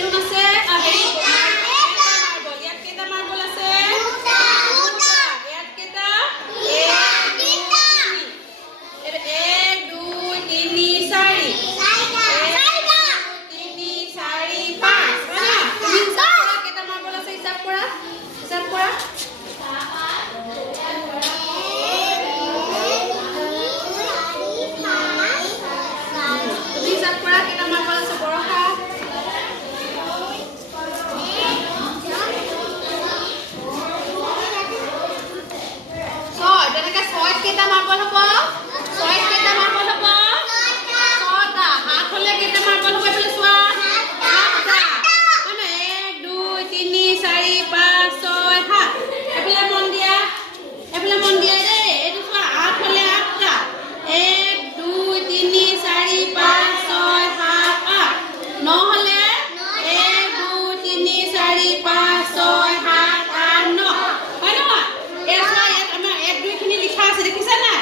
balloon আছে হেৰি marble ইয়াত কেইটা মাৰ্বল আছে ইয়াত কেইটা 1 2 3 4 কেইটা মাৰ্বল আছে হিচাপ কৰা কেইটা মাৰ্বল হ'ব 6 কেইটা মাৰ্বল হ'ব 6টা হাত হলে কেইটা মাৰ্বল হ'ব এফালে চোৱা 7টা মানে 1 2 3 4 5 6 7 এফালে মন দিয়া দেই এইটো চোৱা হাত হলে 8টা 1 2 3 4 5 6 7 8 নহলে 1 2 3 4 5 6 7 8 9 হয় নহয় এই চোৱা ইয়াত আমাৰ 1 2 খিনি লিখা আছে দেখিছা না